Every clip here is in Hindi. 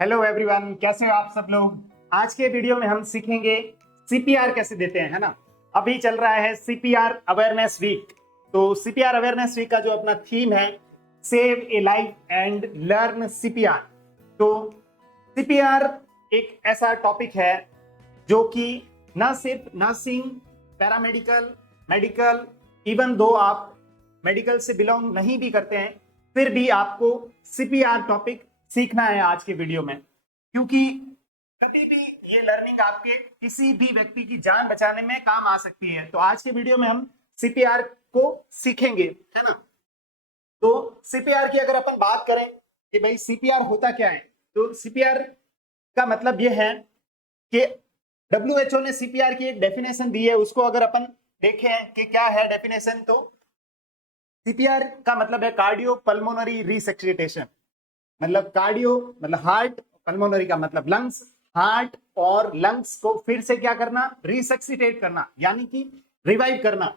हेलो एवरीवन, कैसे हो आप सब लोग। आज के वीडियो में हम सीखेंगे सीपीआर कैसे देते हैं, है ना। अभी चल रहा है सीपीआर अवेयरनेस वीक। तो सीपीआर अवेयरनेस वीक का जो अपना थीम है, save A life and learn CPR. तो सीपीआर एक ऐसा टॉपिक है जो कि न सिर्फ nursing, paramedical, medical, even though आप मेडिकल से बिलोंग नहीं भी करते हैं, फिर भी आपको सीपीआर टॉपिक सीखना है आज के वीडियो में। क्योंकि कभी भी ये लर्निंग आपके किसी भी व्यक्ति की जान बचाने में काम आ सकती है। तो आज के वीडियो में हम सीपीआर को सीखेंगे, है ना। तो सीपीआर की अगर अपन बात करें कि भाई सीपीआर होता क्या है, तो सीपीआर का मतलब यह है कि डब्ल्यूएचओ ने सीपीआर की एक डेफिनेशन दी है। उसको अगर अपन देखें कि क्या है डेफिनेशन, तो सीपीआर का मतलब है कार्डियो पल्मोनरी रिसक्सिटेशन। मतलब कार्डियो मतलब हार्ट, पल्मोनरी का मतलब लंग्स, हार्ट और लंग्स को फिर से क्या करना, रिसक्सिटेट करना, यानी कि रिवाइव करना।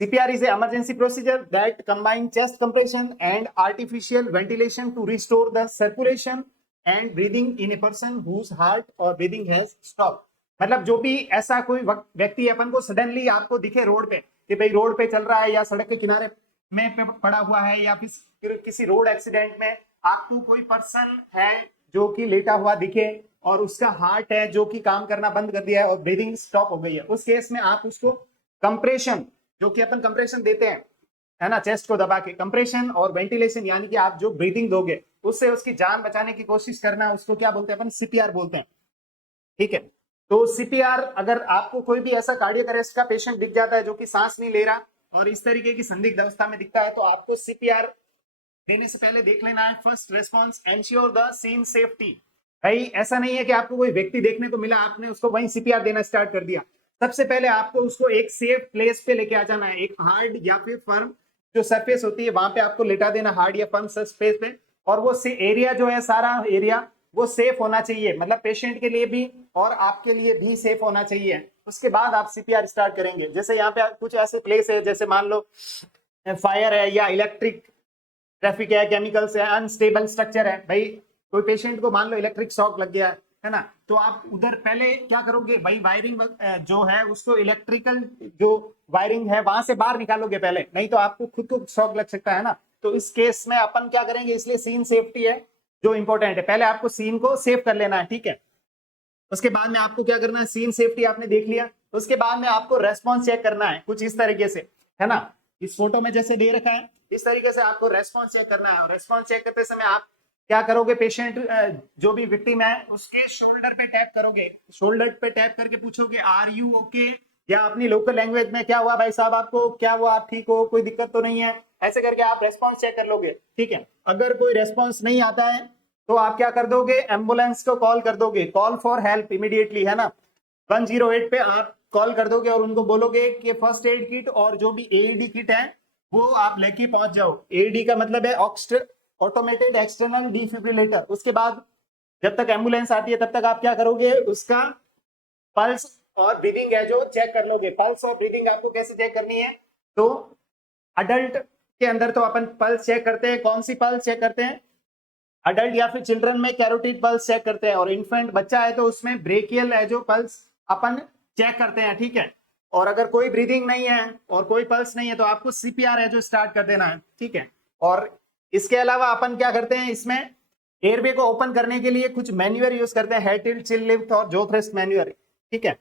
CPR is an emergency procedure that combines chest compression and artificial ventilation to restore the circulation and breathing in a person whose heart or breathing has stopped। मतलब जो भी ऐसा कोई व्यक्ति अपन को सडनली आपको दिखे रोड पे कि भाई रोड पे चल रहा है या सड़क के किनारे में पड़ा हुआ है या फिर किसी रोड एक्सीडेंट में आपको कोई पर्सन है जो कि लेटा हुआ दिखे और उसका हार्ट है जो कि काम करना बंद कर दिया है और ब्रीदिंग स्टॉप हो गई है, उस केस में आप उसको कंप्रेशन, जो कि अपन कंप्रेशन देते हैं, है ना, चेस्ट को दबा के, कंप्रेशन और वेंटिलेशन यानी कि आप जो ब्रीदिंग दोगे उससे उसकी जान बचाने की कोशिश करना, उसको क्या बोलते हैं अपन, सीपीआर बोलते हैं। ठीक है। तो सीपीआर, अगर आपको कोई भी ऐसा कार्डियक अरेस्ट का पेशेंट दिख जाता है जो कि सांस नहीं ले रहा और इस तरीके की संदिग्ध अवस्था में दिखता है, तो आपको सीपीआर देने से पहले देख लेना है first response ensure the scene safety. भाई ऐसा नहीं है कि आपको कोई व्यक्ति देखने को मिला, आपने उसको वहीं सीपीआर देना स्टार्ट कर दिया। सबसे पहले आपको उसको एक सेफ प्लेस पे लेके आ जाना है, एक हार्ड या फिर फर्म जो सरफेस होती है वहां पे आपको लेटा देना, हार्ड या फर्म सरफेस पे। और वो एरिया जो है, सारा एरिया वो सेफ होना चाहिए, मतलब पेशेंट के लिए भी और आपके लिए भी सेफ होना चाहिए। उसके बाद आप सीपीआर स्टार्ट करेंगे। जैसे यहाँ पे कुछ ऐसे प्लेस है, जैसे मान लो फायर है या इलेक्ट्रिक ट्रैफिक है, केमिकल्स है, अनस्टेबल स्ट्रक्चर है। भाई कोई पेशेंट को मान लो इलेक्ट्रिक शॉक लग गया है ना, तो आप उधर पहले क्या करोगे भाई, वायरिंग जो है उसको, इलेक्ट्रिकल जो वायरिंग है वहां से बाहर निकालोगे पहले, नहीं तो आपको खुद को शॉक लग सकता है ना। तो इस केस में अपन क्या करेंगे, इसलिए सीन सेफ्टी है जो इंपॉर्टेंट है, पहले आपको सीन को सेव कर लेना है। ठीक है। उसके बाद में आपको क्या करना है, सीन सेफ्टी आपने देख लिया, उसके बाद में आपको रेस्पॉन्स चेक करना है कुछ इस तरीके से, है ना। इस फोटो में जैसे दे रखा है इस तरीके से आपको रेस्पॉन्स चेक करना है। और रेस्पॉन्स चेक करते समय आप क्या करोगे, पेशेंट जो भी विक्टिम है उसके शोल्डर पे टैप करोगे, शोल्डर पे टैप करके पूछोगे आर यू ओके, या अपनी लोकल लैंग्वेज में क्या हुआ भाई साहब, आपको क्या हुआ, आप ठीक हो, कोई दिक्कत तो नहीं है, ऐसे करके आप रेस्पॉन्स चेक कर लोगे। ठीक है। अगर कोई रेस्पॉन्स नहीं आता है तो आप क्या कर दोगे, एम्बुलेंस को कॉल कर दोगे, कॉल फॉर हेल्प इमीडिएटली, है ना। 108 पे आप कॉल कर दोगे और उनको बोलोगे कि फर्स्ट एड किट और जो भी एईडी किट है वो आप लेके पहुंच जाओ। एईडी का मतलब है ऑटोमेटेड एक्सटर्नल डिफिब्रिलेटर। उसके बाद जब तक एम्बुलेंस आती है तब तक आप क्या करोगे, उसका पल्स और ब्रीदिंग है जो चेक कर लोगे। पल्स और ब्रीदिंग आपको कैसे चेक करनी है, तो अडल्ट के अंदर तो अपन पल्स चेक करते हैं, कौन सी पल्स चेक करते हैं, अडल्ट या फिर चिल्ड्रन में कैरोटिड पल्स चेक करते हैं, और इन्फेंट बच्चा है तो उसमें ब्रेकियल है जो पल्स अपन चेक करते हैं। ठीक है। और अगर कोई ब्रीदिंग नहीं है और कोई पल्स नहीं है तो आपको सीपीआर है जो स्टार्ट कर देना है। ठीक है। और इसके अलावा अपन क्या करते हैं, इसमें एयरवे को ओपन करने के लिए कुछ मैन्यूअर यूज करते हैं, हेड टिल्ट, चिल लिफ्ट और जो थ्रस्ट मैन्यूअर। ठीक है।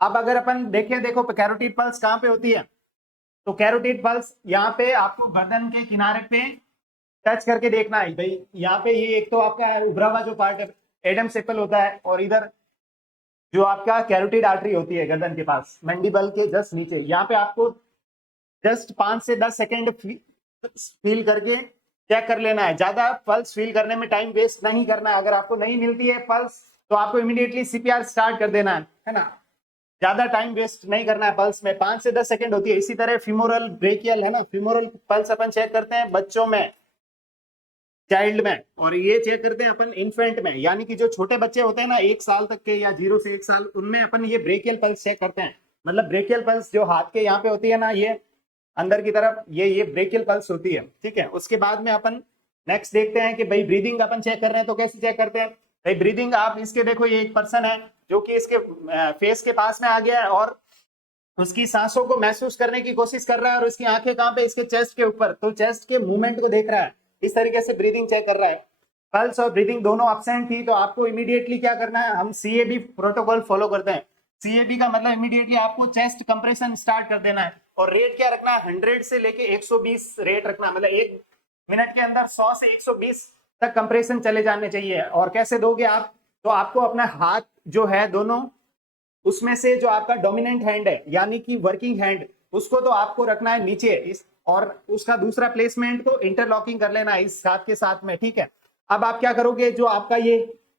अब अगर अपन देखें, देखो कैरोटिड पल्स कहाँ पे होती है, तो कैरोटिड पल्स यहाँ पे आपको गर्दन के किनारे पे टच करके देखना है भाई। यहाँ पे ये एक तो आपका उभरा हुआ जो पार्ट है एडम सेपल होता है, और इधर जो आपका कैरोटिड आर्टरी होती है गर्दन के पास, मैंडिबल के जस्ट नीचे, यहाँ पे आपको जस्ट 5 से 10 सेकेंड फील करके चेक कर लेना है। ज्यादा पल्स फील करने में टाइम वेस्ट नहीं करना है। अगर आपको नहीं मिलती है पल्स तो आपको इमीडिएटली सीपीआर स्टार्ट कर देना है ना। ज्यादा टाइम वेस्ट नहीं करना है पल्स में, 5 से 10 सेकेंड होती है। इसी तरह फिमोरल ब्रेकियल, है ना, फिमोरल पल्स अपन चेक करते हैं बच्चों में, चाइल्ड में, और ये चेक करते हैं अपन इन्फेंट में, यानी कि जो छोटे बच्चे होते हैं ना 1 साल तक के या 0 से 1 साल, उनमें अपन ये ब्रेकियल पल्स चेक करते हैं। मतलब ब्रेकियल पल्स जो हाथ के यहाँ पे होती है ना, ये अंदर की तरफ ये ब्रेकियल पल्स होती है। ठीक है। उसके बाद में अपन नेक्स्ट देखते हैं कि भाई ब्रीदिंग अपन चेक कर रहे हैं तो कैसे चेक करते हैं। भाई ब्रीदिंग आप इसके देखो, ये एक पर्सन है जो कि इसके फेस के पास में आ गया है और उसकी सांसों को महसूस करने की कोशिश कर रहा है और उसकी आंखें कहाँ पे, इसके चेस्ट के ऊपर, तो चेस्ट के मूवमेंट को देख रहा है, इस तरीके से ब्रीदिंग चेक कर रहा है। पल्स और ब्रीदिंग दोनों एब्सेंट थी तो आपको इमीडिएटली क्या करना है, हम सीएबी प्रोटोकॉल फॉलो करते हैं। सीएबी का मतलब इमीडिएटली आपको चेस्ट कंप्रेशन स्टार्ट कर देना है और रेट क्या रखना है, 100 से लेके 120 रेट रखना है, मतलब 1 मिनट के अंदर 100 से 120 तक कंप्रेशन चले जाने चाहिए। और कैसे दोगे आप, तो आपको अपना हाथ जो है दोनों, उसमें से जो आपका डोमिनेंट हैंड है यानी कि वर्किंग हैंड, उसको तो आपको रखना है नीचे इस, और उसका दूसरा प्लेसमेंट को इंटरलॉकिंग कर लेना है इस हाथ के साथ में, ठीक है। अब आप क्या करोगे, जो आपका ये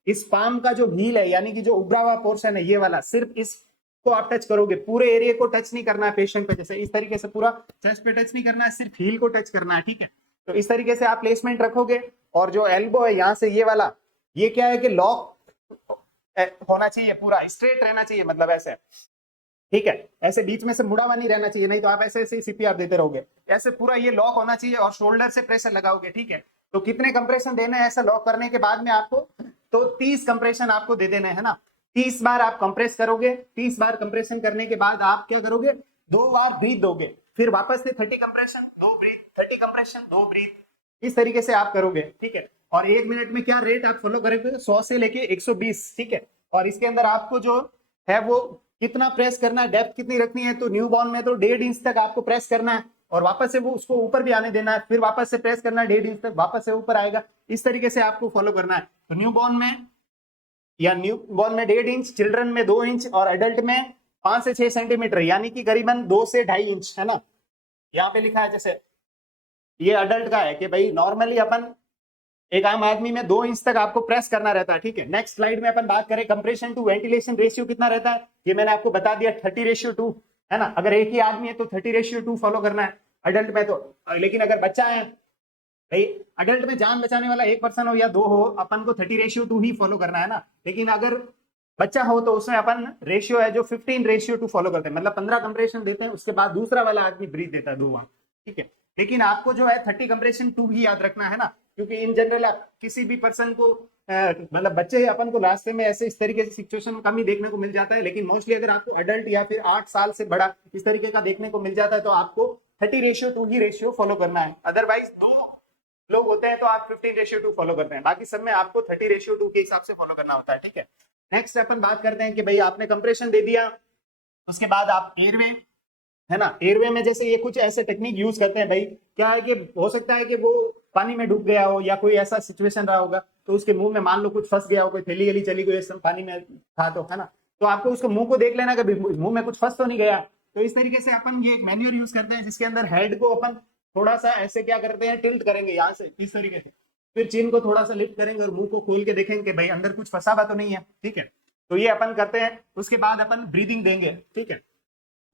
इस पाम का जो हील है यानी कि जो उभरा हुआ पोर्शन है ये वाला, सिर्फ इसको आप टच करोगे, पूरे एरिया को टच नहीं करना है पेशेंट पे, जैसे इस तरीके से पूरा चेस्ट पे टच नहीं करना है, सिर्फ हील को टच करना है, ठीक है। तो इस तरीके से आप प्लेसमेंट रखोगे और जो एल्बो है यहाँ से ये वाला, ये क्या है कि लॉक होना चाहिए, पूरा स्ट्रेट रहना चाहिए, मतलब ऐसे, ठीक है, ऐसे बीच में से मुड़ा हुआ नहीं रहना चाहिए, नहीं तो आप ऐसे ऐसे सीपीआर देते रहोगे, ऐसे पूरा ये लॉक होना चाहिए और शोल्डर से प्रेशर लगाओगे, ठीक है। तो कितने कंप्रेशन देने हैं ऐसा लॉक करने के बाद में आपको, तो 30 कंप्रेशन आपको दे देने हैं ना, 30 बार आप कंप्रेस करोगे, 30 बार कंप्रेशन करने के बाद आप क्या करोगे, 2 बार ब्रीथ दोगे, फिर वापस से 30 कंप्रेशन 2 ब्रीथ, 30 कंप्रेशन 2 ब्रीथ, इस तरीके से आप करोगे, ठीक है। और 1 मिनट में क्या रेट आप फॉलो करोगे, 100 से लेके 120, ठीक है। और इसके अंदर आपको जो है वो कितना प्रेस करना है, डेप्थ कितनी रखनी है, तो न्यू बॉर्न में तो 1.5 इंच तक आपको प्रेस करना है और वापस से वो उसको ऊपर भी आने देना है, फिर वापस से प्रेस करना है 1.5 इंच तक, वापस से ऊपर आएगा, इस तरीके से आपको फॉलो करना है। तो न्यू बॉर्न में 1.5 इंच, चिल्ड्रन में 2 इंच और एडल्ट में 5 से 6 सेंटीमीटर यानी कि करीबन 2 से 2.5 इंच, है ना। यहाँ पे लिखा है, जैसे ये अडल्ट का है कि भाई नॉर्मली अपन एक आम आदमी में 2 इंच तक आपको प्रेस करना रहता है, ठीक है। नेक्स्ट स्लाइड में अपन बात करें कंप्रेशन टू वेंटिलेशन रेशियो कितना रहता है, ये मैंने आपको बता दिया 30:2, है ना। अगर एक ही आदमी है तो 30:2 फॉलो करना है अडल्ट में, तो लेकिन अगर बच्चा है भाई, अडल्ट में जान बचाने वाला 1 पर्सन हो या 2 हो, अपन को 30:2 ही फॉलो करना है ना। लेकिन अगर बच्चा हो तो उसमें अपन रेशियो है जो 15:2 फॉलो करते हैं, मतलब 15 कंप्रेशन देते हैं, उसके बाद दूसरा वाला आदमी ब्रीथ देता है 2 बार, ठीक है। लेकिन आपको जो है 30 कंप्रेशन 2 ही याद रखना है ना, क्योंकि इन जनरल आप किसी भी पर्सन को मतलब बच्चे अपन को रास्ते में ऐसे इस तरीके से सिचुएशन कम ही देखने को मिल जाता है, लेकिन मोस्टली अगर आपको अडल्ट या फिर 8 साल से बड़ा इस तरीके का देखने को मिल जाता है तो आपको 30:2 ही रेशियो फॉलो करना है। अदरवाइज 2 लोग होते हैं तो आप 15:2 फॉलो करते हैं, बाकी सब में आपको 30:2 के हिसाब से फॉलो करना होता है, ठीक है। नेक्स्ट अपन बात करते हैं कि भाई आपने कंप्रेशन दे दिया, उसके बाद आप एयरवे, है ना, एयरवे में जैसे ये कुछ ऐसे टेक्निक यूज करते हैं भाई, क्या है कि हो सकता है कि वो पानी में डूब गया हो या कोई ऐसा सिचुएशन रहा होगा तो उसके मुंह में मान लो कुछ फंस गया हो, कोई थैली गली चली गई पानी में था तो, है ना, तो आपको उसको मुंह को देख लेना कि मुंह में कुछ फंस तो नहीं गया। तो इस तरीके से अपन ये एक मैन्योर यूज करते हैं जिसके अंदर हेड को अपन थोड़ा सा ऐसे क्या करते हैं, टिल्ट करेंगे यहाँ से इस तरीके से, फिर चिन को थोड़ा सा लिफ्ट करेंगे और मुंह को खोल के देखेंगे कि भाई अंदर कुछ फंसा हुआ तो नहीं है, ठीक है। तो ये अपन करते हैं, उसके बाद अपन ब्रीदिंग देंगे, ठीक है,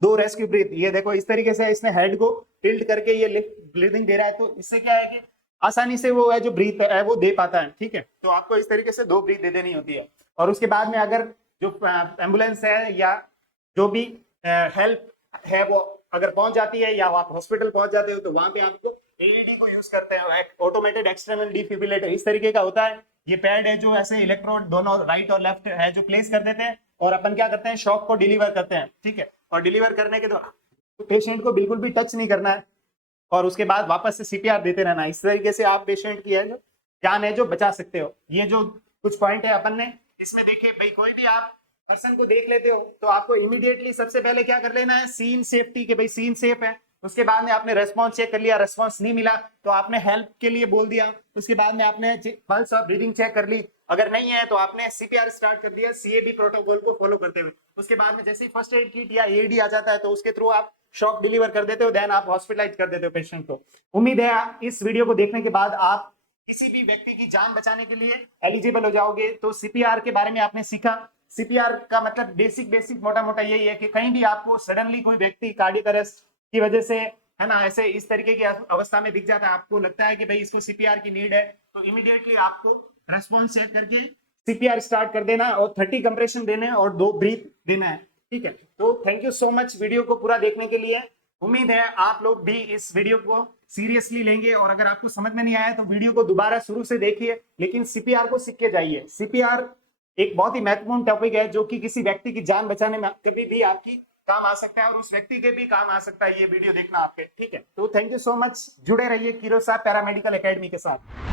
2 रेस्क्यू ब्रीथ, ये देखो इस तरीके से इसने हेड को टिल्ट करके ये लिफ्ट ब्रीदिंग दे रहा है, तो इससे क्या है कि आसानी से वो है जो ब्रीथ है वो दे पाता है, ठीक है। तो आपको इस तरीके से 2 ब्रीथ दे देनी होती है। और उसके बाद में अगर जो एम्बुलेंस है या जो भी हेल्प है वो अगर पहुंच जाती है या आप हॉस्पिटल पहुंच जाते हो तो वहां पे आपको एईडी को यूज करते हैं, ऑटोमेटेड एक्सटर्नल डिफिब्रिलेटर इस तरीके का होता है। ये पैड है जो ऐसे इलेक्ट्रोड दोनों राइट और लेफ्ट है जो प्लेस कर देते हैं और अपन क्या करते हैं, शॉक को डिलीवर करते हैं, ठीक है। और डिलीवर करने के दौरान पेशेंट को बिल्कुल भी टच नहीं करना है और उसके बाद वापस से सीपीआर देते रहना है। इस तरीके से आप पेशेंट की है जो जान है जो बचा सकते हो। ये जो कुछ पॉइंट है अपन ने इसमें देखे, भाई कोई भी आप पर्सन को देख लेते हो तो आपको इमीडिएटली सबसे पहले क्या कर लेना है, सीन सेफ्टी के भाई सीन सेफ है। उसके बाद में आपने रेस्पॉन्स चेक कर लिया, रेस्पॉन्स नहीं मिला तो आपने हेल्प के लिए बोल दिया। उसके बाद में आपने पल्स और ब्रीदिंग चेक कर ली, अगर नहीं है तो आपने सीपीआर स्टार्ट कर दिया सीएबी प्रोटोकॉल को फॉलो करते हुए। उसके बाद में जैसे ही फर्स्ट एड किट या एडी आ जाता है तो उसके थ्रू आप शॉक डिलीवर कर देते हो, देन आप हॉस्पिटलाइज कर देते हो पेशेंट को। उम्मीद है इस वीडियो को देखने के बाद आप किसी भी व्यक्ति की जान बचाने के लिए एलिजिबल हो जाओगे। तो सीपीआर के बारे में आपने सीखा। सीपीआर का मतलब बेसिक मोटा मोटा यही है कि कहीं भी आपको सडनली कोई व्यक्ति कार्डियक अरेस्ट की वजह से, है ना, ऐसे इस तरीके की अवस्था में दिख जाता है, आपको लगता है कि भाई इसको सीपीआर की नीड है, तो इमीडिएटली आपको रेस्पॉन्स चेक करके सीपीआर स्टार्ट कर देना और 30 कंप्रेशन देने और 2 ब्रीथ देना है, ठीक है। तो thank you so much video को पूरा देखने के लिए। उम्मीद है आप लोग भी इस वीडियो को सीरियसली लेंगे। और अगर आपको समझ में नहीं आया तो वीडियो को दोबारा शुरू से देखिए, लेकिन सीपीआर को सीख के जाइए। सीपीआर एक बहुत ही महत्वपूर्ण टॉपिक है जो कि किसी व्यक्ति की जान बचाने में कभी भी आपकी काम आ सकता है और उस व्यक्ति के भी काम आ सकता है ये वीडियो देखना आपके। ठीक है, तो थैंक यू सो मच, जुड़े रहिए कीरोसा पैरामेडिकल एकेडमी के साथ।